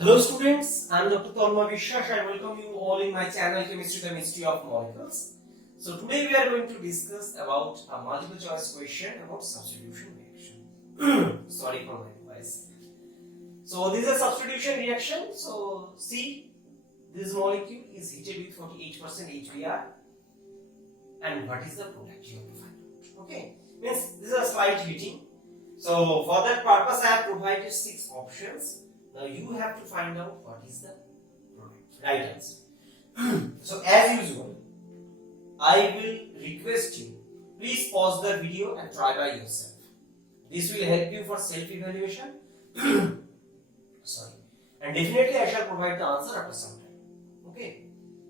Hello students, I am Dr. Tolma Vishwash. I welcome you all in my channel Chemistry the Mystery of Molecules. So today we are going to discuss about a multiple choice question about substitution reaction. Sorry for my voice. So this is a substitution reaction. So see, this molecule is heated with 48% HBr, and what is the product you have to find out. Okay, means this is a slight heating. So for that purpose I have provided 6 options. Now you have to find out what is the product, right answer. So as usual, I will request you, please pause the video and try by yourself. This will help you for self-evaluation. Sorry. And definitely I shall provide the answer after some time. Okay.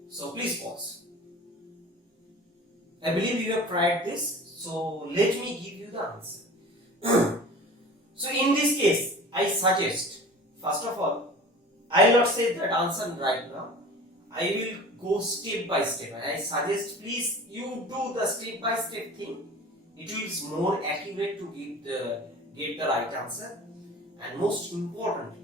So please pause. I believe you have tried this. So let me give you the answer. So in this case, I suggest, first of all, I will not say that answer right now. I will go step by step. And I suggest please you do the step by step thing. It will be more accurate to get the right answer. And most importantly,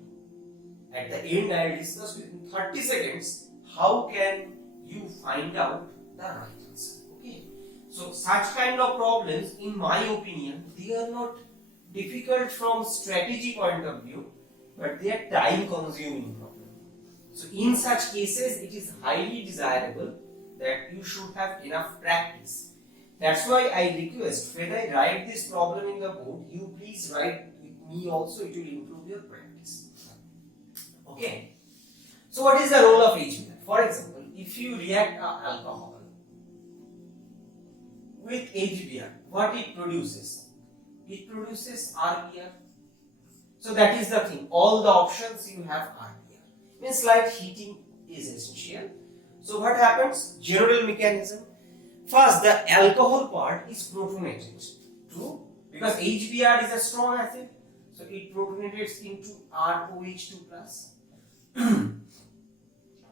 at the end I will discuss within 30 seconds how can you find out the right answer. Okay. So such kind of problems, in my opinion, they are not difficult from strategy point of view, but they are time consuming problem. So in such cases, it is highly desirable that you should have enough practice. That's why I request, when I write this problem in the board, you please write with me also, it will improve your practice. Okay. So what is the role of HBr? For example, if you react alcohol with HBr, what it produces? It produces RBr. So that is the thing. All the options you have are here. Means light heating is essential. So what happens? General mechanism. First, the alcohol part is protonated. True? Because HBr is a strong acid. So it protonates into ROH2 plus.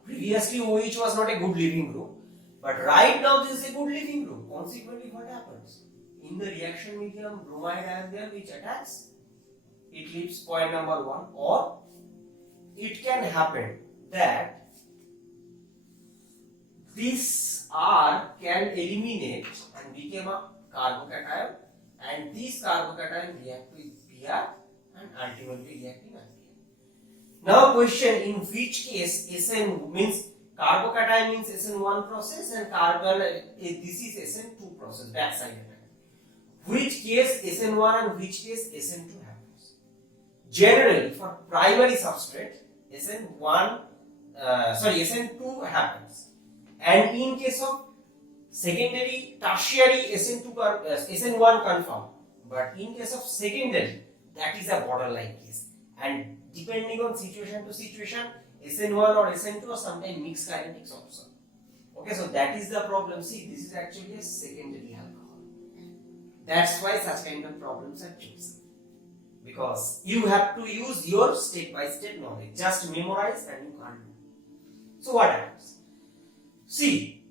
Previously OH was not a good leaving group. But right now this is a good leaving group. Consequently, what happens? In the reaction medium, bromide ion there which attacks, it leaves point number 1, or it can happen that this R can eliminate and become a carbocation, and this carbocation react with Br and ultimately react in RBr. Now question, in which case SN means carbocation means SN1 process and carbon this is SN2 process, backside attack. Which case SN1 and which case SN2 happens? Generally, for primary substrate, SN2 happens, and in case of secondary, tertiary, SN1 confirm. But in case of secondary, that is a borderline case, and depending on situation to situation, SN1 or SN2 or sometimes mixed kinetics also. Okay, so that is the problem. See, this is actually a secondary alcohol. That's why such kind of problems are chosen. Because you have to use your step-by-step knowledge. Just memorize and you can't do. So what happens? See,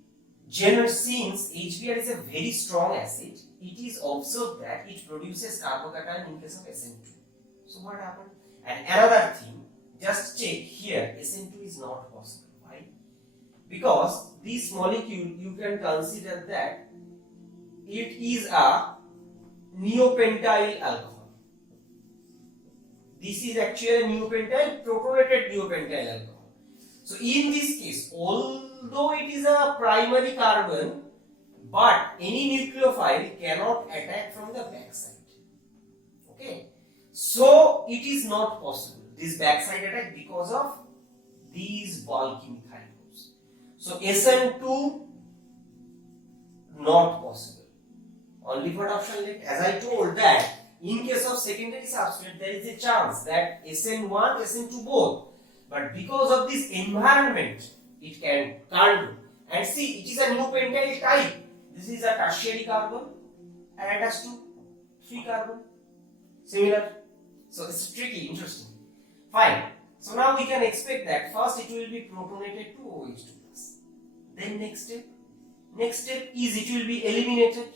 since HBr is a very strong acid, it is observed that it produces carbocation in case of SN2. So what happened? And another thing, just check here, SN2 is not possible. Why? Because this molecule, you can consider that it is a neopentyl alcohol. This is actually a neopentyl, protonated neopentyl alcohol. So in this case, although it is a primary carbon, but any nucleophile cannot attack from the backside. Okay. So it is not possible, this backside attack, because of these bulky methyl groups. So SN2 not possible. Only what option left? As I told that in case of secondary substrate, there is a chance that SN1, SN2 both. But because of this environment, it can't do. And see, it is a neopentyl type. This is a tertiary carbon and attached to 3 carbon. Similar. So it's tricky, interesting. Fine. So now we can expect that first it will be protonated to OH2 plus. Then next step is it will be eliminated.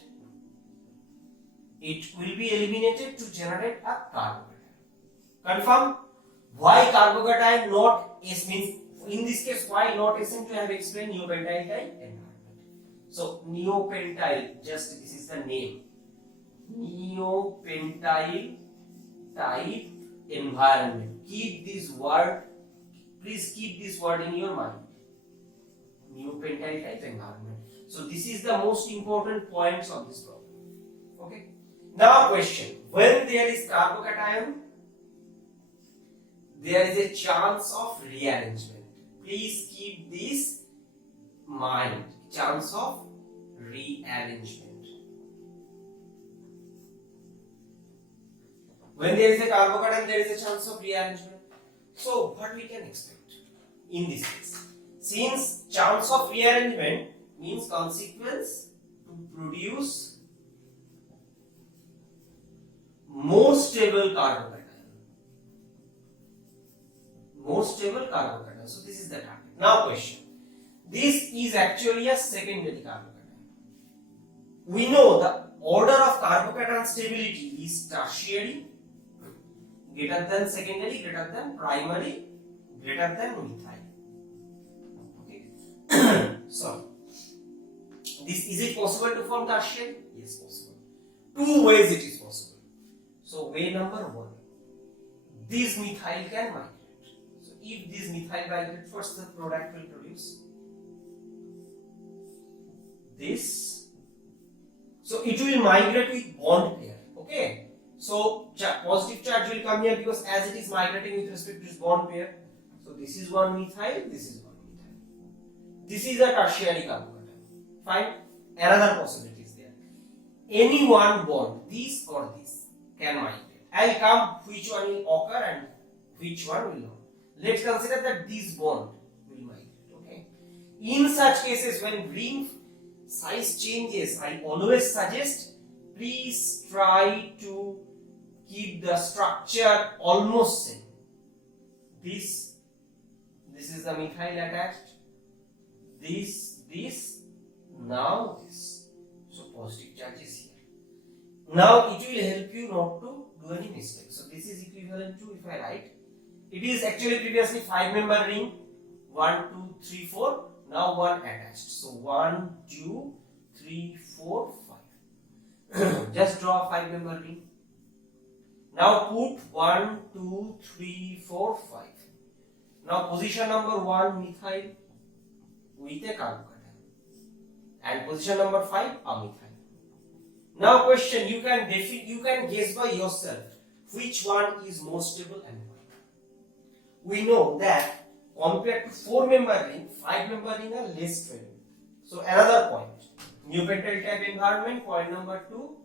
It will be eliminated to generate a carbocation. Confirm? Why carbocation not S means in this case why not SN2 I have explained neopentyl type environment. So neopentyl, just this is the name, neopentyl type environment. Keep this word, please keep this word in your mind. Neopentyl type environment. So this is the most important points of this problem. Okay. Now question: when there is carbocation, there is a chance of rearrangement. Please keep this mind. Chance of rearrangement. When there is a carbocation, there is a chance of rearrangement. So what we can expect in this case? Since chance of rearrangement means consequence to produce more stable carbocation. More stable carbocation. So this is the target. Now question. This is actually a secondary carbocation. We know the order of carbocation stability is tertiary, greater than secondary, greater than primary, greater than methyl. Sorry. Is it possible to form tertiary? Yes, possible. Two ways it is possible. So way number one, this methyl can migrate. So if this methyl migrate, first the product will produce this. So it will migrate with bond pair. Okay. So positive charge will come here because as it is migrating with respect to its bond pair. So this is one methyl, this is one methyl. This is a tertiary carbocation. Fine. Another possibility is there. Any one bond, this or this, can migrate. I'll come which one will occur and which one will not. Let's consider that this bond will migrate. Okay. In such cases, when ring size changes, I always suggest please try to keep the structure almost same. This is the methyl attached. This, now this. So positive charge is here. Now it will help you not to do any mistake. So this is equivalent to, if I write, it is actually previously 5-member ring. 1, 2, 3, 4. Now one attached. So 1, 2, 3, 4, 5. Just draw a 5-member ring. Now put 1, 2, 3, 4, 5. Now position number 1 methyl with a carbocation. And position number 5 a methyl. Now question, you can guess by yourself which one is more stable and why. We know that compared to 4-member ring, 5-member ring are less strained. So another point, neopentyl type environment, point number 2,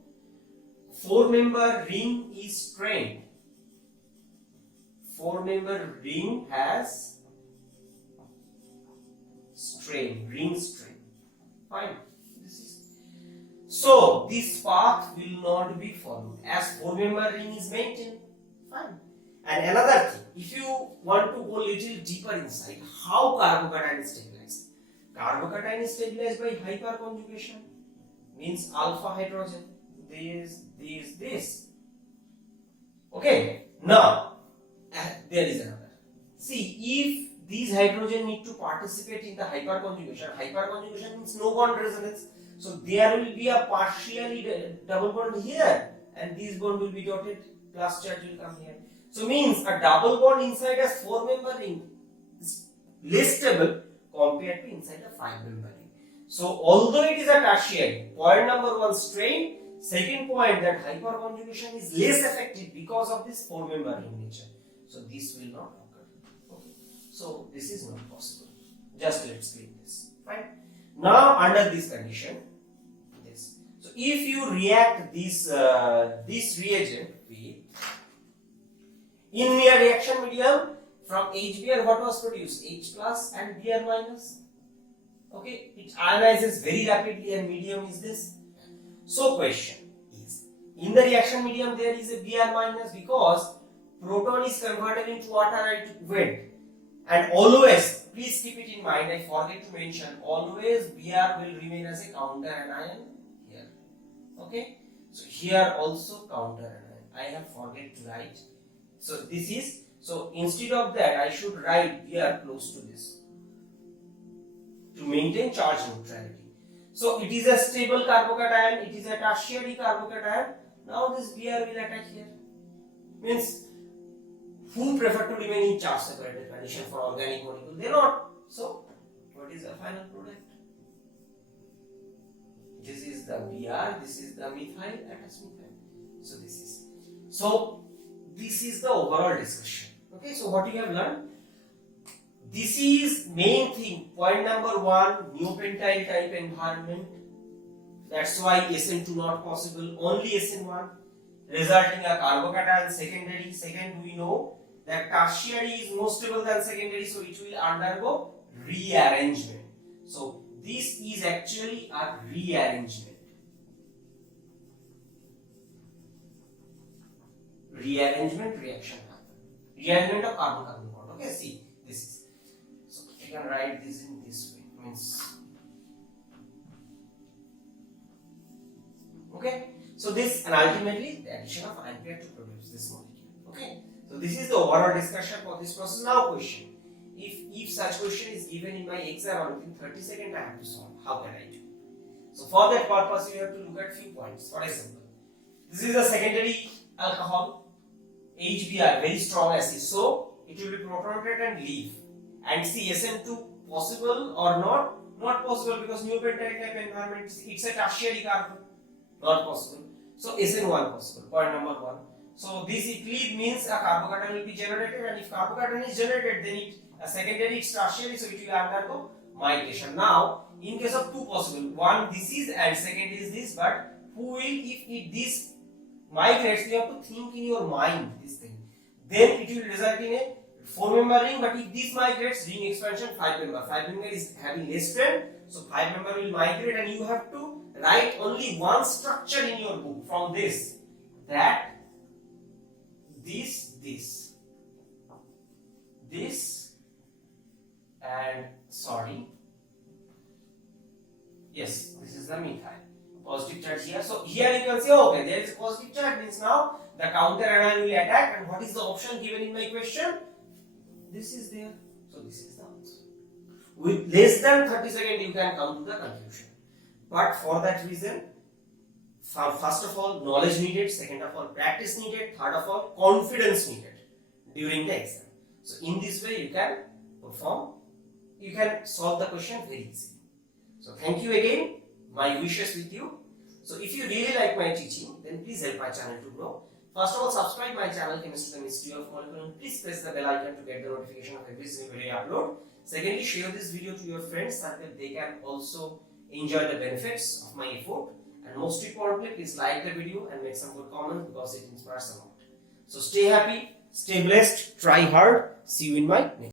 4-member ring is strained. 4-member ring has strain, ring strain. Fine. So this path will not be followed as 4-member ring is maintained. Fine. And another thing, if you want to go little deeper inside, how carbocation is stabilized? Carbocation is stabilized by hyperconjugation, means alpha hydrogen. This. Okay. Now there is another. See, if these hydrogen need to participate in the hyperconjugation means no bond resonance. So there will be a partially double bond here, and this bond will be dotted. Plus charge will come here. So means a double bond inside a 4-member ring is less stable compared to inside a 5-member ring. So although it is a tertiary, point number 1 strain. Second point, that hyperconjugation is less effective because of this 4-member ring nature. So this will not occur. Okay. So this is not possible. Just let's clean this. Fine. Now under this condition, this. So if you react this reagent with in your reaction medium, from HBr what was produced? H plus and Br minus. Okay, it ionizes very rapidly and medium is this. So question is, in the reaction medium there is a Br minus because proton is converted into water and went. And always, please keep it in mind, I forget to mention, always Br will remain as a counter anion here. Okay, so here also counter anion. I have forget to write. So this is, So instead of that, I should write Br close to this to maintain charge neutrality. So it is a stable carbocation, it is a tertiary carbocation. Now this Br will attack here. Means who prefer to remain in charge separated condition for organic molecule? They not. So what is the final product? This is the Br, this is the methyl attached methyl. So this is the overall discussion. Okay, so what you have learned? This is main thing. Point number 1, neopentyl type environment. That's why SN2 not possible. Only SN1, resulting a carbocation secondary. Second, we know that tertiary is more stable than secondary, so it will undergo rearrangement. So this is actually a rearrangement. Rearrangement reaction happen. Rearrangement of carbon-carbon bond. Okay, see this is. So you can write this in this way. Means okay. So this and ultimately the addition of ion pair to produce this molecule. Okay. So this is the overall discussion for this process. Now question. If such question is given in my exam within 30 seconds, I have to solve. How can I do? So for that purpose, you have to look at few points. For example, this is a secondary alcohol, HBr, very strong acid. So it will be protonated and leave. And see SN2 possible or not? Not possible because neopentyl type environment, it's a tertiary carbon. Not possible. So SN1 possible. Point number 1. So this it leave means a carbocation will be generated, and if carbocation is generated, then it a secondary, it's tertiary, so it will undergo migration. Now, in case of 2 possible, one this is and second is this, but who will, if this migrates, you have to think in your mind this thing. Then it will result in a 4-member ring, but if this migrates, ring expansion 5-member. 5-member is having less strength, so 5-member will migrate, and you have to write only one structure in your book from this. That this, and sorry, yes, this is the methyl. Positive charge here. So here you can say, okay, there is a positive charge, means now the counter anion will attack, and what is the option given in my question? This is there. So this is the answer. With less than 30 seconds, you can come to the conclusion. But for that reason, first of all, knowledge needed, second of all, practice needed, third of all, confidence needed during the exam. So in this way, you can perform, you can solve the question very easily. So thank you again. My wishes with you. So if you really like my teaching, then please help my channel to grow. First of all, subscribe my channel Chemistry the Mystery of Molecule, and please press the bell icon to get the notification of every single video I upload. Secondly, share this video to your friends so that they can also enjoy the benefits of my effort. And most importantly, please like the video and make some good comments because it inspires a lot. So stay happy, stay blessed, try hard. See you in my next